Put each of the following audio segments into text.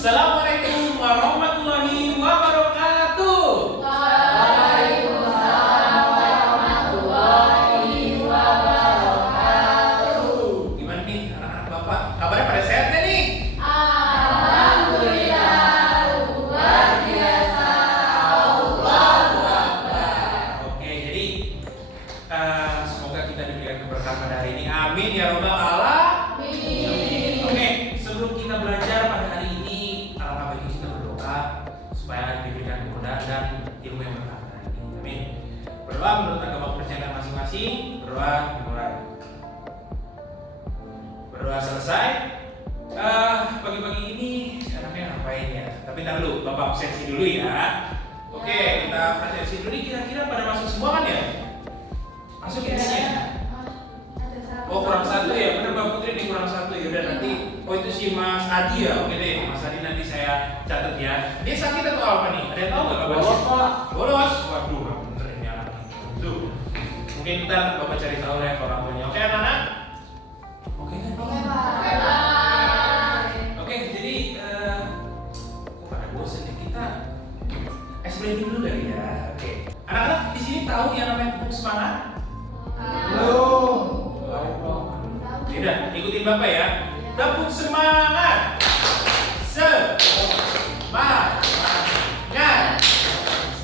Assalamualaikum warahmatullahi wabarakatuh. Waalaikumsalam warahmatullahi wabarakatuh. Gimana nih anak-anak Bapak? Kabarnya pada sehat nggak nih? Alhamdulillah, luar biasa. Allahu Akbar. Oke, jadi semoga kita diberikan keberkahan pada hari ini. Amin ya robbal alamin. Oke, sebelum kita belajar pada hari ini, alangkah baiknya kita berdoa supaya diberikan kemudahan dan ilmu yang berkah hari ini. Amin. Berdoa menurut agama kepercayaan masing-masing. Berdoa dimulai. Berdoa selesai. Pagi-pagi ini enaknya ngapain ya? Tapi ntar dulu, Bapak absensi dulu ya. Oke, kita absensi dulu. Kira-kira pada masuk semua kan ya? Masuk ya? Oh, kurang satu ya, bener Mbak Putri nih, kurang satu ya. Udah nanti, oh itu si Mas Adi ya, oke deh, Mas Adi nanti saya catat ya. Dia sakit atau apa nih? Ada yang tahu nggak kabarnya? Bolos, Pak. Bolos? Waduh, nggak bener ini anak. Tuh, mungkin ntar Bapak cari tahu ya ke orang tuanya. Oke anak-anak? Oke kan? Oke, Pak. Oke, jadi kok pada bosan ya kita explaining dulu kali ya. Oke, anak-anak di sini tahu yang namanya tepuk semangat? Belum. Yaudah, ikutin Bapak ya. Tepuk semangat. Semangat.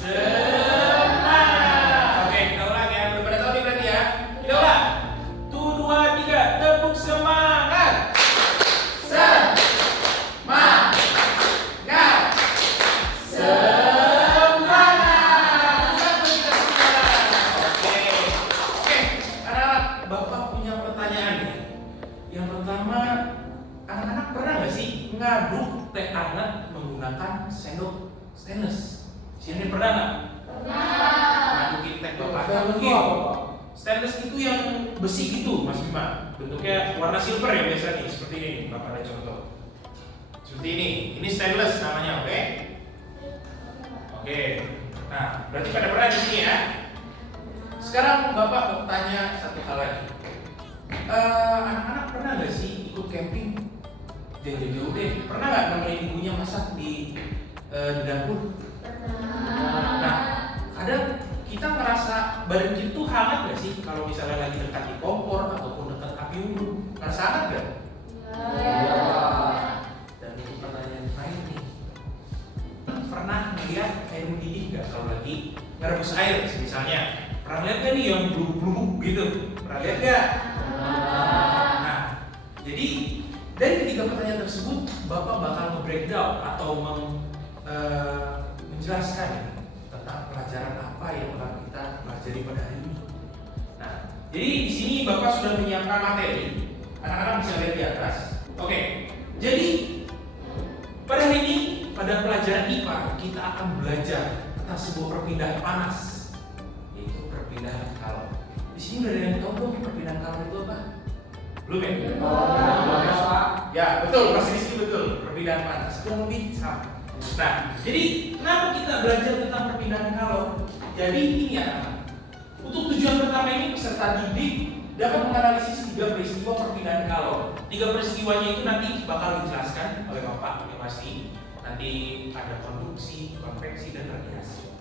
Semangat. Oke, kita ulang ya. Belum pada tahu nih berarti ya. Kita ulang. 1, 2, 3. Tepuk semangat. Semangat. Bapak punya pertanyaan nih. Yang pertama, anak-anak pernah nggak sih ngaduk teh hangat menggunakan sendok stainless? Sini pernah nggak? Ngadukin teh Bapak? Mungkin. Stainless itu yang besi gitu, Mas Bima. Bentuknya warna silver ya biasa nih, seperti ini. Bapak ada contoh. Seperti ini. Ini stainless namanya, oke? Oke. Nah, berarti pada pernah di sini ya. Sekarang Bapak mau tanya satu hal lagi. Anak-anak pernah nggak sih ikut camping? Jauh-jauh deh. Pernah nggak nemenin ibunya masak di dapur? Nah, kadang kita ngerasa badan kita tuh hangat nggak sih kalau misalnya lagi dekat di kompor ataupun dekat api unggun? Ngerasa hangat nggak? Iya. Dan itu pertanyaan lain nih. Pernah melihat air mendidih nggak kalau lagi ngerebus air misalnya? Pernah lihat gak nih yang blubuk-blubuk gitu? Pernah lihat gak? Nah, jadi dari ketiga pertanyaan tersebut, Bapak bakal nge-breakdown atau menjelaskan tentang pelajaran apa yang bakal kita pelajari pada hari ini. Nah, jadi di sini Bapak sudah menyiapkan materi. Anak-anak bisa lihat di atas. Oke, jadi pada hari ini, pada pelajaran IPA, kita akan belajar tentang sebuah perpindahan panas. Perpindahan kalor. Di sini udah ada yang tahu dong perpindahan kalor itu apa? Belum ya? Belum ya? Ya betul, Mas Rizky betul. Perpindahan panas. Kurang lebih sama. Nah, jadi kenapa kita belajar tentang perpindahan kalor? Jadi ini ya, untuk tujuan pertama ini peserta didik dapat menganalisis 3 peristiwa perpindahan kalor. 3 peristiwanya itu nanti bakal dijelaskan oleh Bapak yang pasti. Nanti ada konduksi, konveksi, dan radiasi.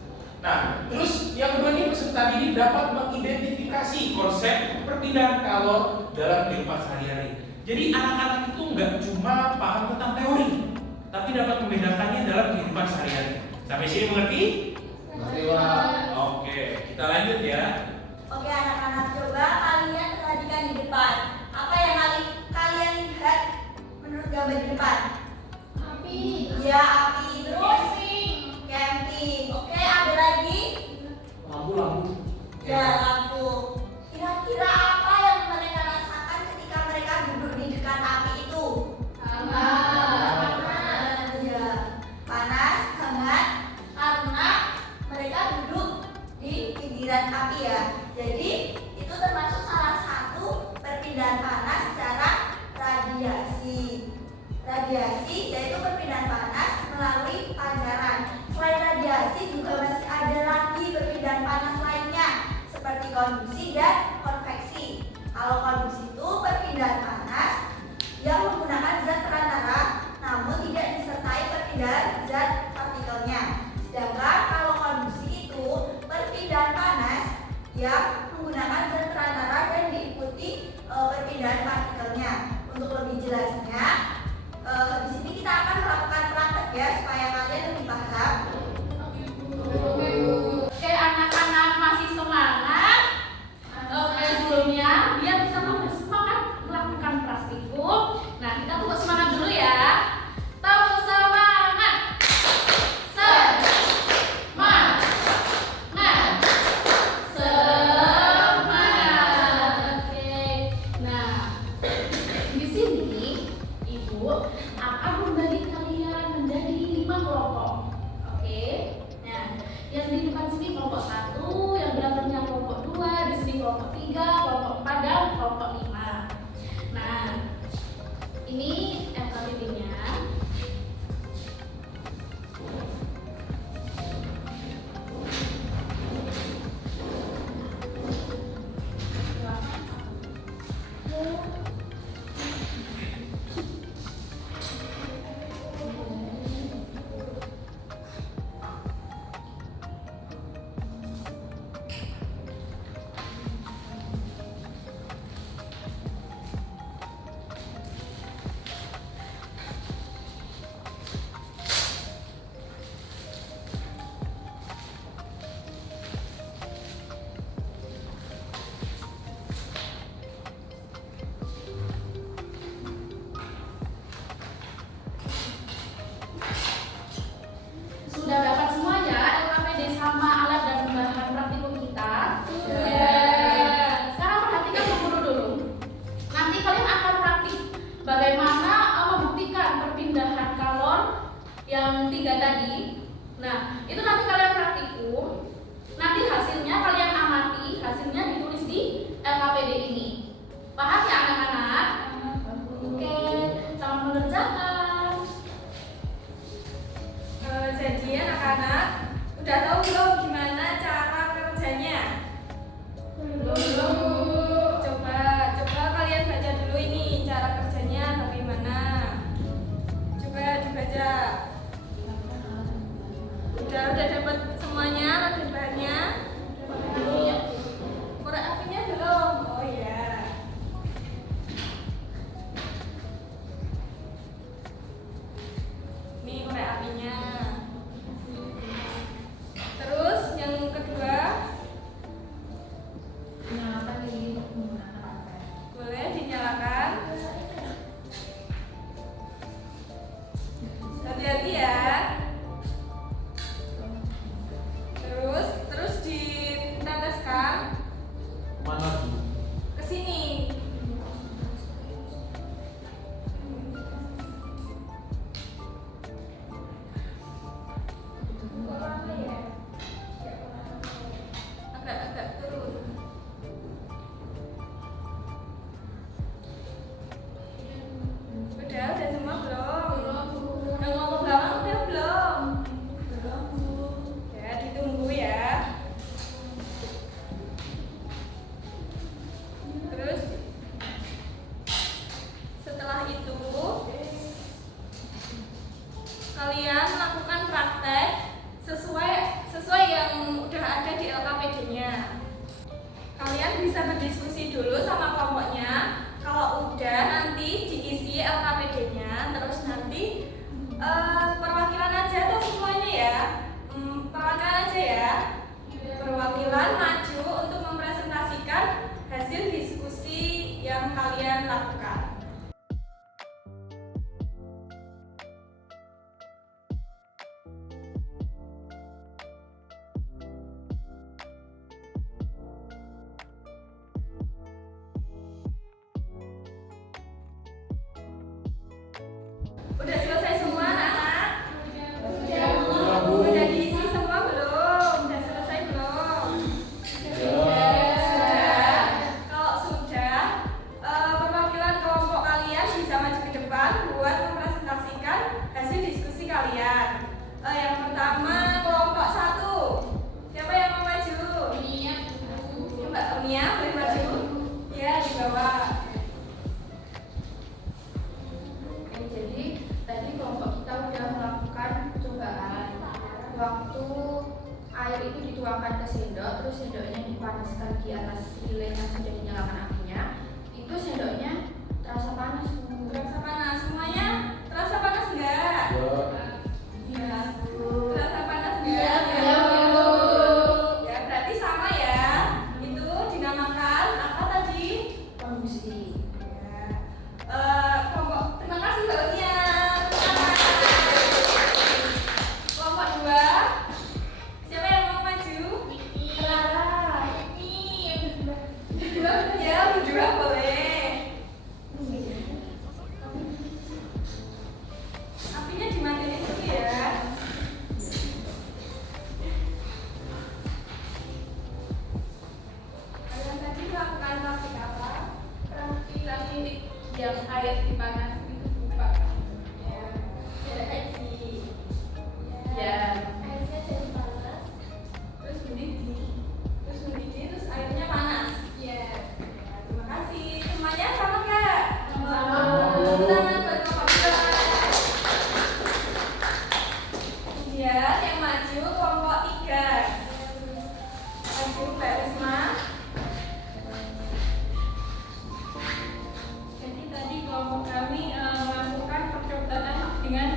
Nah, terus yang kedua ini peserta didik dapat mengidentifikasi konsep perpindahan kalor dalam kehidupan sehari-hari. Jadi anak-anak itu nggak cuma paham tentang teori, tapi dapat membedakannya dalam kehidupan sehari-hari. Sampai sini mengerti? Mengerti, Pak. Oke, kita lanjut ya. Oke anak-anak, coba kalian perhatikan di depan. Apa yang kalian lihat menurut gambar di depan? Api. Ya, api. Terus camping. Oke, ada lagi? Lampu. Ya, lampu. Kira-kira apa yang mereka rasakan ketika mereka duduk di dekat api itu? Panas. Ya, panas, hangat, karena mereka duduk di pinggiran api ya. Jadi itu termasuk salah satu perpindahan panas secara radiasi. Radiasi yaitu perpindahan panas melalui pancaran. Selain radiasi juga masih ada lagi perpindahan panas lainnya seperti konduksi dan konveksi. Kalau konduksi itu perpindahan panas tabelnya. Untuk lebih jelasnya, di sini kita akan melakukan praktek ya supaya kalian lebih paham. Oke, anak-anak masih semangat? Oke, sebelumnya biar kita tambah semangat melakukan praktikum. Nah, kita tunggu semangat dulu ya. Tepuk semangat. Semangat. Semangat. Oke. Nah, di sini Ibu akan membagi kalian menjadi 5 kelompok. Oke. Nah, yang di depan sini kelompok 1, yang belakangnya kelompok 2, di sini kelompok 3, kelompok 4 dan kelompok 5. Nah, ini LKPD-nya. Sudah dapat semuanya LKPD sama alat dan bahan praktikum kita? Sekarang perhatikan guru dulu. Nanti kalian akan praktik bagaimana membuktikan perpindahan kalor yang 3 tadi. Nah, itu nanti kalian praktikum. Nanti hasilnya kalian amati, hasilnya ditulis di LKPD ini. Paham ya anak-anak? Oke, selamat mengerjakan. Jadi anak-anak udah tahu belum gimana cara kerjanya? Belum. Coba kalian baca dulu ini cara kerjanya bagaimana. Coba dibaca. Udah dapat semuanya alat bahannya? Korek apinya belum? Oh ya. yang air dipanas itu berubah. Ya, reaksi. Ya, Airnya jadi panas. terus mendidih, terus airnya panas. Ya, terima kasih. Semuanya sama nggak? Sama. Tepuk tangan buat Bapak Ibu. Kemudian yang maju kelompok 3. Maju Mbak Risma. Jadi tadi kelompok kami melakukan percobaan dengan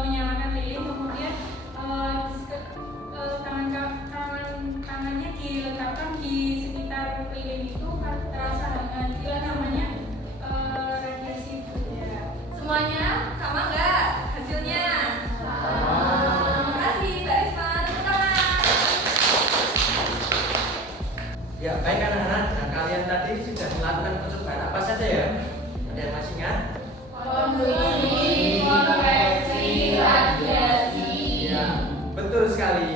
menyalakan lilin, kemudian tangannya diletakkan di sekitar lilin itu kan terasa hangat. Itulah namanya radiasi buaya. Semuanya sama nggak hasilnya? Terima kasih Mbak Risma. Tepuk tangan. Ya, baik anak-anak. Nah, kalian tadi sudah melakukan percobaan apa saja ya? Ada yang masih ingat? Konduksi, konveksi, radiasi. Ya, betul sekali.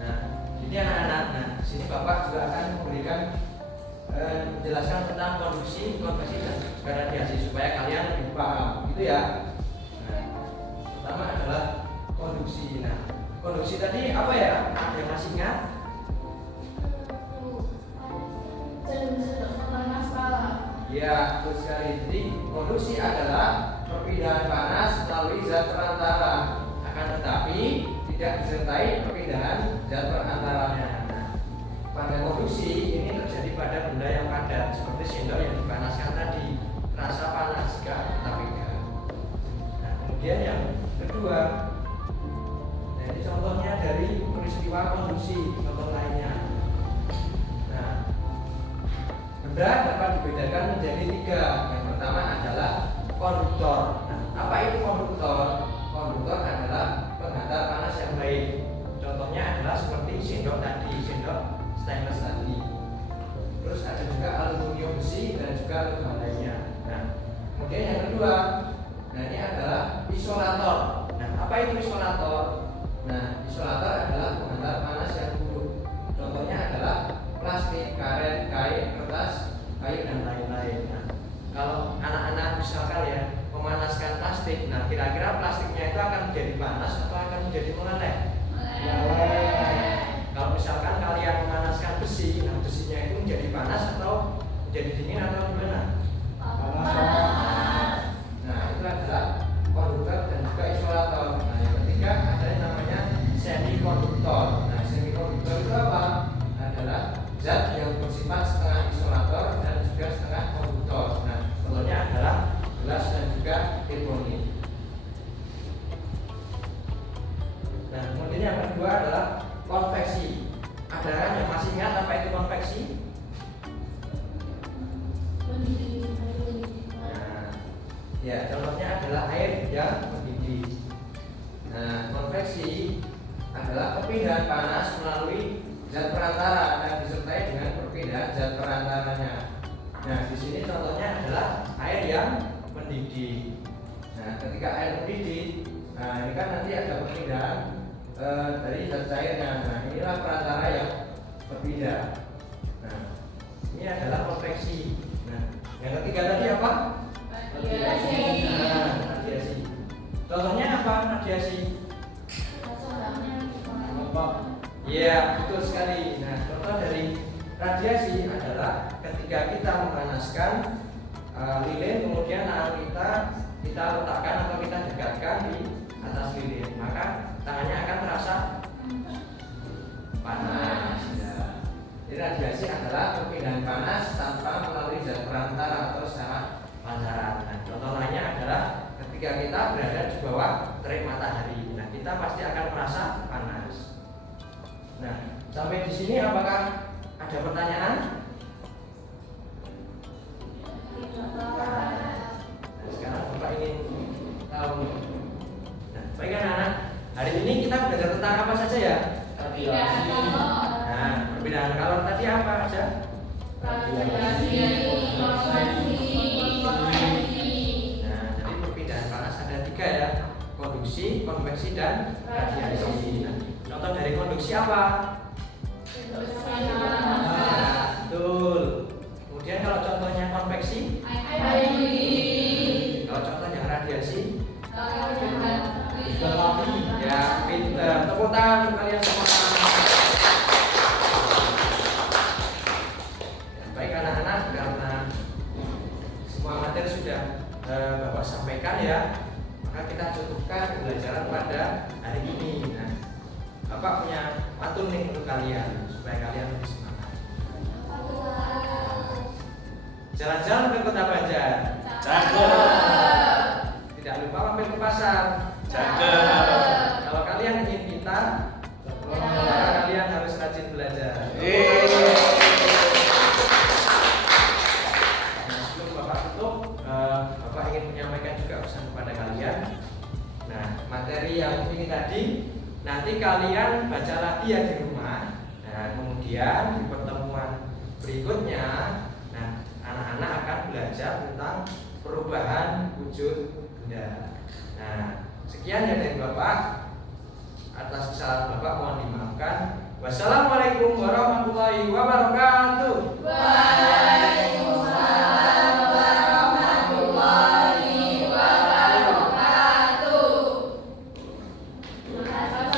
Nah, ini anak-anak. Nah, di sini Bapak juga akan memberikan menjelaskan tentang konduksi, konveksi dan juga radiasi supaya kalian lebih paham, gitu ya. Nah, pertama adalah konduksi. Nah, konduksi tadi apa ya? Ada yang masih ingat? Sedang panas malam. Ya, betul sekali. Jadi konduksi adalah perpindahan panas melalui zat perantara. Akan tetapi tidak disertai perpindahan zat perantaranya. Nah, pada konduksi ini terjadi pada benda yang padat seperti sendok yang dipanaskan tadi, terasa panas jika kita pegang. Nah, kemudian yang kedua, nah ini contohnya dari peristiwa konduksi, contoh lainnya. Nah, benda dapat dibedakan menjadi 3. Yang pertama adalah konduktor. Nah, apa itu konduktor? Konduktor adalah penghantar panas yang baik. Contohnya adalah seperti sendok tadi, sendok stainless tadi. Terus ada juga aluminium besi dan juga logam lainnya. Nah, kemudian yang kedua, nah ini adalah isolator. Nah, apa itu isolator? Nah, isolator adalah penghantar panas yang buruk. Contohnya adalah plastik, karet, kain, kertas, kayu dan lain-lain. Nah, kalau anak-anak misalkan ya memanaskan plastik, nah kira-kira plastiknya itu akan menjadi panas atau akan menjadi meleleh? Kalau misalkan kalian memanaskan besi, nah besinya itu menjadi panas atau menjadi dingin atau gimana? Nah, itu adalah konduktor dan juga isolator. Nah, yang ketiga ada yang namanya semikonduktor. Nah, semikonduktor itu apa? Adalah zat yang bersifat setengah isolator dan juga setengah konduktor. Nah, contohnya adalah gelas dan juga elektronik. Nah, kemudian yang kedua adalah konveksi. Ada yang masih ingat apa itu konveksi? Nah, ya contohnya adalah air yang mendidih. Nah, konveksi adalah perpindahan panas melalui zat perantara dan disertai dengan perpindahan zat perantaranya. Nah, di sini contohnya adalah air yang mendidih. Nah, ketika air mendidih, nah ini kan nanti ada perpindahan dari zat cairnya. Nah, inilah perantara yang berpindah. Nah, ini adalah konveksi. Nah, yang ketiga tadi apa? Nah, radiasi. Contohnya apa radiasi? Iya, betul sekali. Nah, contoh dari radiasi adalah ketika kita memanaskan lilin, kemudian tangan kita letakkan atau kita dekatkan di atas lilin, maka tangannya akan terasa panas. Ya. Jadi radiasi adalah perpindahan panas tanpa melalui zat perantara atau secara pancaran. Nah, contoh lainnya adalah ketika kita berada di bawah terik matahari, nah kita pasti akan merasa panas. Nah, sampai di sini apakah ada pertanyaan? Nah, sekarang Bapak ingin tahu. Nah, baik anak-anak, hari ini kita belajar tentang apa saja ya? Nah, perbedaan kalor tadi apa aja? Nah, jadi perbedaan panas ada 3 ya: konduksi, konveksi, dan radiasi. Nah, contoh dari konduksi apa? Nah, tuh anak-anak, karena semua materi sudah Bapak sampaikan ya, maka kita cukupkan pembelajaran pada hari ini. Nah, Bapak punya pantun nih untuk kalian supaya kalian lebih semangat. Jalan-jalan ke Kota Banjar. Cakep. Tidak lupa mampir ke pasar. Cakep. Kalau kalian ingin pintar, maka kalian harus rajin belajar. Nah, sebelum Bapak tutup, Bapak ingin menyampaikan juga pesan kepada kalian. Nah, materi yang ini tadi nanti kalian baca lagi ya di rumah. Nah, kemudian di pertemuan berikutnya, nah anak-anak akan belajar tentang perubahan wujud benda. Nah, sekian ya dari Bapak. Atas kesalahan Bapak mohon dimaafkan. Wassalamualaikum warahmatullahi wabarakatuh. Waalaikumsalam warahmatullahi wabarakatuh. Terima kasih.